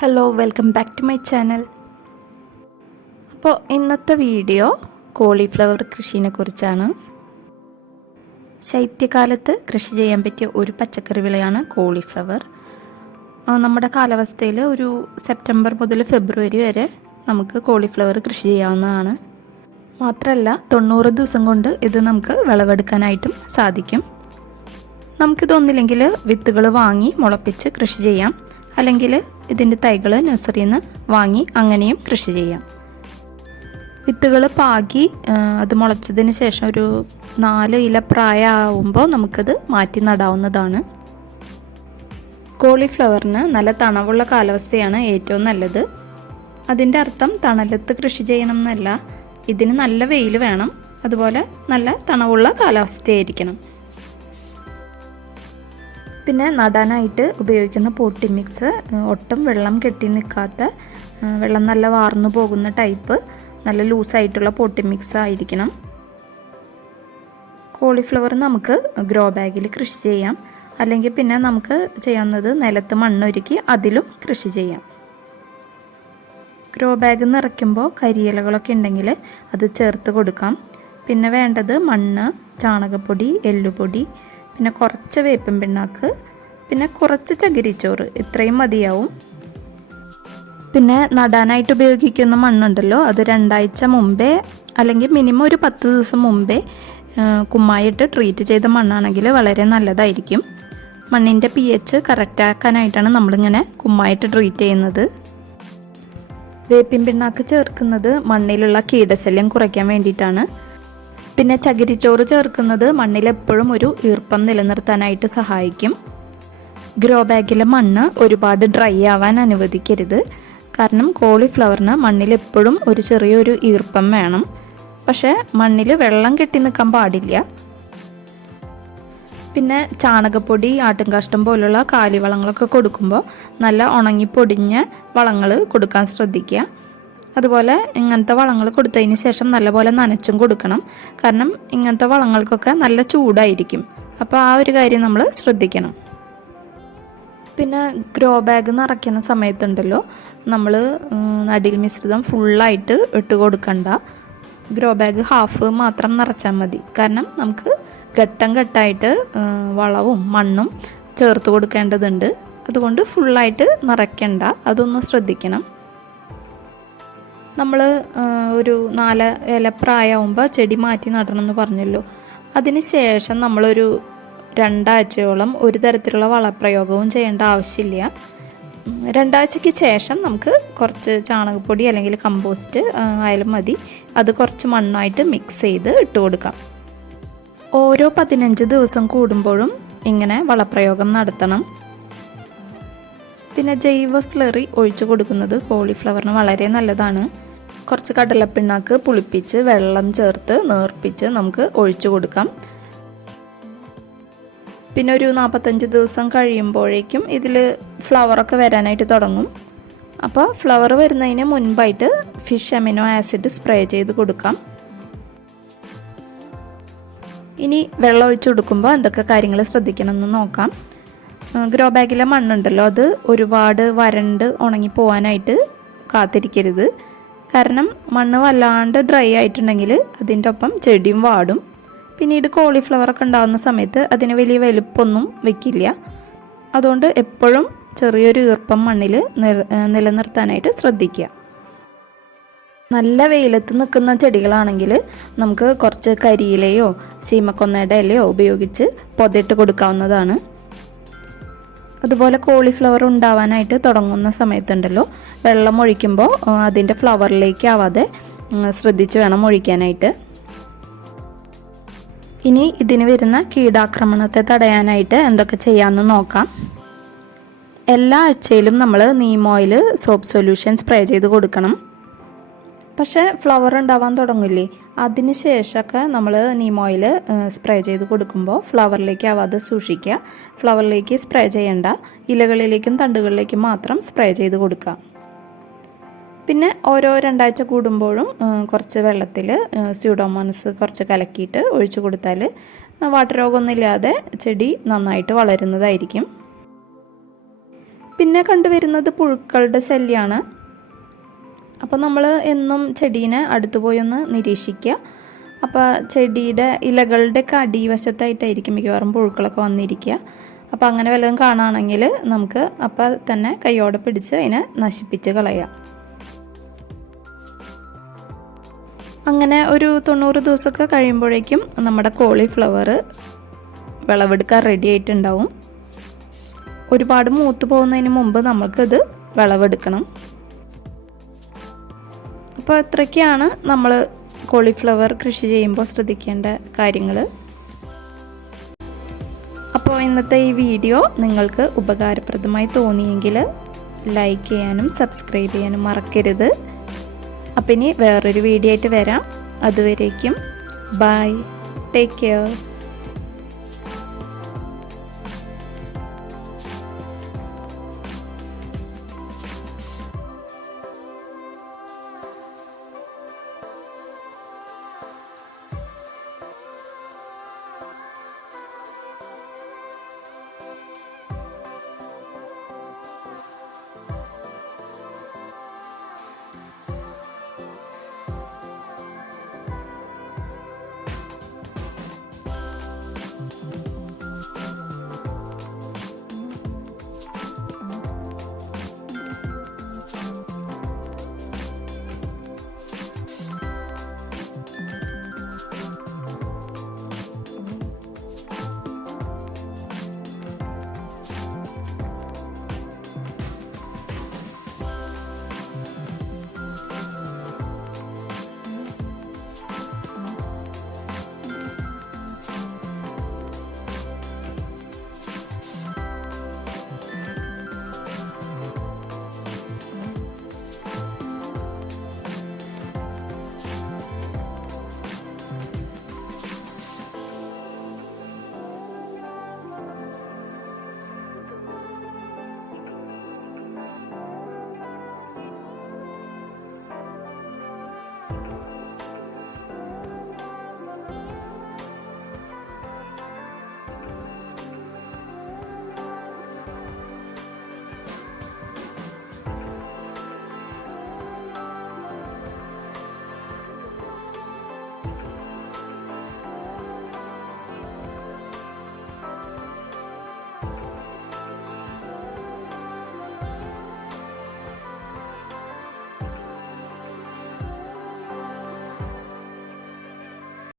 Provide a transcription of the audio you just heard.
Hello welcome back to my channel. അപ്പോൾ ഇന്നത്തെ video cauliflower കൃഷിനെ കുറിച്ചാണ്. ശൈത്യകാലത്ത് കൃഷി ചെയ്യാൻ പറ്റിയ ഒരു പച്ചക്കറി വിളയാണ് കോളിഫ്ലവർ. നമ്മുടെ കാലാവസ്ഥയിൽ ഒരു സെപ്റ്റംബർ മുതൽ ഫെബ്രുവരി വരെ നമുക്ക് കോളിഫ്ലവർ കൃഷി ചെയ്യാവുന്നതാണ്. മാത്രമല്ല 90 ദിവസം കൊണ്ട് ഇത് നമുക്ക് വിളവെടുക്കാനായിട്ടും സാധിക്കും. നമുക്കിതൊന്നില്ലെങ്കിൽ വിത്തുകൾ വാങ്ങി മുളപ്പിച്ച് കൃഷി ചെയ്യാം, അല്ലെങ്കിൽ ഇതിൻ്റെ തൈകൾ നഴ്സറിയിൽ നിന്ന് വാങ്ങി അങ്ങനെയും കൃഷി ചെയ്യാം. വിത്തുകൾ പാകി അത് മുളച്ചതിന് ശേഷം ഒരു 4 ഇല പ്രായമാകുമ്പോൾ നമുക്കത് മാറ്റി നടാവുന്നതാണ്. കോളിഫ്ലവറിന് നല്ല തണവുള്ള കാലാവസ്ഥയാണ് ഏറ്റവും നല്ലത്. അതിൻ്റെ അർത്ഥം തണലത്ത് കൃഷി ചെയ്യണം എന്നല്ല, ഇതിന് നല്ല വെയിൽ വേണം, അതുപോലെ നല്ല തണവുള്ള കാലാവസ്ഥയായിരിക്കണം. പിന്നെ നടാനായിട്ട് ഉപയോഗിക്കുന്ന പോട്ടി മിക്സ് ഒട്ടും വെള്ളം കെട്ടി നിൽക്കാത്ത, വെള്ളം നല്ല വാർന്നു പോകുന്ന ടൈപ്പ് നല്ല ലൂസായിട്ടുള്ള പോട്ടി മിക്സ് ആയിരിക്കണം. കോളിഫ്ലവർ നമുക്ക് ഗ്രോ ബാഗിൽ കൃഷി ചെയ്യാം, അല്ലെങ്കിൽ പിന്നെ നമുക്ക് ചെയ്യാവുന്നത് നിലത്ത് മണ്ണൊരുക്കി അതിലും കൃഷി ചെയ്യാം. ഗ്രോ ബാഗ് നിറയ്ക്കുമ്പോൾ കരിയിലകളൊക്കെ ഉണ്ടെങ്കിൽ അത് ചേർത്ത് കൊടുക്കാം. പിന്നെ വേണ്ടത് മണ്ണ്, ചാണകപ്പൊടി, എല്ലുപൊടി, പിന്നെ കുറച്ച് വേപ്പിൻ പിണ്ണാക്ക്, പിന്നെ കുറച്ച് ചകിരിച്ചോറ്, ഇത്രയും മതിയാവും. പിന്നെ നടാനായിട്ട് ഉപയോഗിക്കുന്ന മണ്ണുണ്ടല്ലോ, അത് 2 ആഴ്ച മുമ്പേ അല്ലെങ്കിൽ മിനിമം ഒരു 10 ദിവസം മുമ്പേ കുമ്മായിട്ട് ട്രീറ്റ് ചെയ്ത മണ്ണാണെങ്കിൽ വളരെ നല്ലതായിരിക്കും. മണ്ണിൻ്റെ pH കറക്റ്റാക്കാനായിട്ടാണ് നമ്മളിങ്ങനെ കുമ്മായിട്ട് ട്രീറ്റ് ചെയ്യുന്നത്. വേപ്പിൻ പിണ്ണാക്ക് ചേർക്കുന്നത് മണ്ണിലുള്ള കീടശല്യം കുറയ്ക്കാൻ വേണ്ടിയിട്ടാണ്. പിന്നെ ചകിരിച്ചോറ് ചേർക്കുന്നത് മണ്ണിൽ എപ്പോഴും ഒരു ഈർപ്പം നിലനിർത്താനായിട്ട് സഹായിക്കും. ഗ്രോ ബാഗിലെ മണ്ണ് ഒരുപാട് ഡ്രൈ ആവാൻ അനുവദിക്കരുത്, കാരണം കോളിഫ്ലവറിന് മണ്ണിൽ എപ്പോഴും ഒരു ചെറിയൊരു ഈർപ്പം വേണം. പക്ഷേ മണ്ണിൽ വെള്ളം കെട്ടി നിൽക്കാൻ പാടില്ല. പിന്നെ ചാണകപ്പൊടി, ആട്ടുംകാഷ്ടം പോലുള്ള കാലിവളങ്ങളൊക്കെ കൊടുക്കുമ്പോൾ നല്ല ഉണങ്ങിപ്പൊടിഞ്ഞ വളങ്ങൾ കൊടുക്കാൻ ശ്രദ്ധിക്കുക. അതുപോലെ ഇങ്ങനത്തെ വളങ്ങൾ കൊടുത്തതിന് ശേഷം നല്ലപോലെ നനച്ചും കൊടുക്കണം, കാരണം ഇങ്ങനത്തെ വളങ്ങൾക്കൊക്കെ നല്ല ചൂടായിരിക്കും. അപ്പോൾ ആ ഒരു കാര്യം നമ്മൾ ശ്രദ്ധിക്കണം. പിന്നെ ഗ്രോ ബാഗ് നിറയ്ക്കുന്ന സമയത്തുണ്ടല്ലോ, നമ്മൾ നടിയിൽ മിശ്രിതം ഫുള്ളായിട്ട് ഇട്ട് കൊടുക്കണ്ട. ഗ്രോ ബാഗ് ഹാഫ് മാത്രം നിറച്ചാൽ മതി, കാരണം നമുക്ക് ഘട്ടം ഘട്ടമായിട്ട് വളവും മണ്ണും ചേർത്ത് കൊടുക്കേണ്ടതുണ്ട്. അതുകൊണ്ട് ഫുള്ളായിട്ട് നിറയ്ക്കണ്ട, അതൊന്ന് ശ്രദ്ധിക്കണം. നമ്മൾ ഒരു 4 ഇല പ്രായമാകുമ്പോൾ ചെടി മാറ്റി നടണം എന്ന് പറഞ്ഞല്ലോ. അതിന് ശേഷം നമ്മളൊരു 2 ആഴ്ചയോളം ഒരു തരത്തിലുള്ള വളപ്രയോഗവും ചെയ്യേണ്ട ആവശ്യമില്ല. 2 ആഴ്ചയ്ക്ക് ശേഷം നമുക്ക് കുറച്ച് ചാണകപ്പൊടി അല്ലെങ്കിൽ കമ്പോസ്റ്റ് ആയാലും മതി, അത് കുറച്ച് മണ്ണായിട്ട് മിക്സ് ചെയ്ത് ഇട്ട് കൊടുക്കാം. ഓരോ 15 ദിവസം കൂടുമ്പോഴും ഇങ്ങനെ വളപ്രയോഗം നടത്തണം. പിന്നെ ജൈവ സ്ലറി ഒഴിച്ചു കൊടുക്കുന്നത് കോളിഫ്ലവറിന് വളരെ നല്ലതാണ്. കുറച്ച് കടലപ്പിണ്ണാക്ക് പുളിപ്പിച്ച് വെള്ളം ചേർത്ത് നേർപ്പിച്ച് നമുക്ക് ഒഴിച്ചു കൊടുക്കാം. പിന്നെ ഒരു 45 ദിവസം കഴിയുമ്പോഴേക്കും ഇതിൽ ഫ്ലവറൊക്കെ വരാനായിട്ട് തുടങ്ങും. അപ്പോൾ ഫ്ലവർ വരുന്നതിന് മുൻപായിട്ട് ഫിഷ് അമിനോ ആസിഡ് സ്പ്രേ ചെയ്ത് കൊടുക്കാം. ഇനി വെള്ളം ഒഴിച്ചു കൊടുക്കുമ്പോൾ എന്തൊക്കെ കാര്യങ്ങൾ ശ്രദ്ധിക്കണമെന്ന് നോക്കാം. ഗ്രോ ബാഗിലെ മണ്ണുണ്ടല്ലോ, അത് ഒരുപാട് വരണ്ട് ഉണങ്ങി പോകാനായിട്ട് കാത്തിരിക്കരുത്. കാരണം മണ്ണ് വല്ലാണ്ട് ഡ്രൈ ആയിട്ടുണ്ടെങ്കിൽ അതിൻ്റെ ഒപ്പം ചെടിയും വാടും. പിന്നീട് കോളിഫ്ലവറൊക്കെ ഉണ്ടാകുന്ന സമയത്ത് അതിന് വലിയ വലുപ്പമൊന്നും വെക്കില്ല. അതുകൊണ്ട് എപ്പോഴും ചെറിയൊരു ഈർപ്പം മണ്ണിൽ നിലനിർത്താനായിട്ട് ശ്രദ്ധിക്കുക. നല്ല വെയിലത്ത് നിൽക്കുന്ന ചെടികളാണെങ്കിൽ നമുക്ക് കുറച്ച് കരിയിലയോ ശീമക്കൊന്നയുടെ ഇലയോ ഉപയോഗിച്ച് പൊതയിട്ട് കൊടുക്കാവുന്നതാണ്. അതുപോലെ കോളിഫ്ലവർ ഉണ്ടാവാനായിട്ട് തുടങ്ങുന്ന സമയത്തുണ്ടല്ലോ, വെള്ളം ഒഴിക്കുമ്പോൾ അതിൻ്റെ ഫ്ലവറിലേക്ക് ആവാതെ ശ്രദ്ധിച്ച് വേണം ഒഴിക്കാനായിട്ട്. ഇനി ഇതിന് വരുന്ന കീടാക്രമണത്തെ തടയാനായിട്ട് എന്തൊക്കെ ചെയ്യാമെന്ന് നോക്കാം. എല്ലാ ആഴ്ചയിലും നമ്മൾ Neem oil soap solution spray ചെയ്ത് കൊടുക്കണം. പക്ഷേ ഫ്ലവർ ഉണ്ടാവാൻ തുടങ്ങില്ലേ, അതിന് ശേഷമൊക്കെ നമ്മൾ നീം ഓയിൽ സ്പ്രേ ചെയ്ത് കൊടുക്കുമ്പോൾ ഫ്ലവറിലേക്ക് ആവാതെ സൂക്ഷിക്കുക. ഫ്ലവറിലേക്ക് സ്പ്രേ ചെയ്യേണ്ട, ഇലകളിലേക്കും തണ്ടുകളിലേക്കും മാത്രം സ്പ്രേ ചെയ്ത് കൊടുക്കുക. പിന്നെ ഓരോ 2 ആഴ്ച കൂടുമ്പോഴും കുറച്ച് വെള്ളത്തിൽ സ്യൂഡോമോണസ് കുറച്ച് കലക്കിയിട്ട് ഒഴിച്ചു കൊടുത്താൽ വാട്ടർ രോഗമൊന്നുമില്ലാതെ ചെടി നന്നായിട്ട് വളരുന്നതായിരിക്കും. പിന്നെ കണ്ടുവരുന്നത് പുഴുക്കളുടെ ശല്യമാണ്. അപ്പോൾ നമ്മൾ എന്നും ചെടീനെ അടുത്ത് പോയി ഒന്ന് നിരീക്ഷിക്കുക. അപ്പോൾ ചെടിയുടെ ഇലകളുടെയൊക്കെ അടിവശത്തായിട്ടായിരിക്കും മിക്കവാറും പുഴുക്കളൊക്കെ വന്നിരിക്കുക. അപ്പോൾ അങ്ങനെ വല്ലതും കാണുകയാണെങ്കിൽ നമുക്ക് അപ്പോൾ തന്നെ കൈയോടെ പിടിച്ച് അതിനെ നശിപ്പിച്ച് കളയാം. അങ്ങനെ ഒരു 90 ദിവസമൊക്കെ കഴിയുമ്പോഴേക്കും നമ്മുടെ കോളിഫ്ലവർ വിളവെടുക്കാൻ റെഡി ആയിട്ടുണ്ടാവും. ഒരുപാട് മൂത്ത് പോകുന്നതിന് മുമ്പ് നമുക്കത് വിളവെടുക്കണം. അപ്പോൾ ഇത്രയൊക്കെയാണ് നമ്മൾ കോളിഫ്ലവർ കൃഷി ചെയ്യുമ്പോൾ ശ്രദ്ധിക്കേണ്ട കാര്യങ്ങൾ. അപ്പോൾ ഇന്നത്തെ ഈ വീഡിയോ നിങ്ങൾക്ക് ഉപകാരപ്രദമായി തോന്നിയെങ്കിൽ ലൈക്ക് ചെയ്യാനും സബ്സ്ക്രൈബ് ചെയ്യാനും മറക്കരുത്. അപ്പം ഇനി വേറൊരു വീഡിയോ ആയിട്ട് വരാം. അതുവരേക്കും ബൈ, ടേക്ക് കെയർ.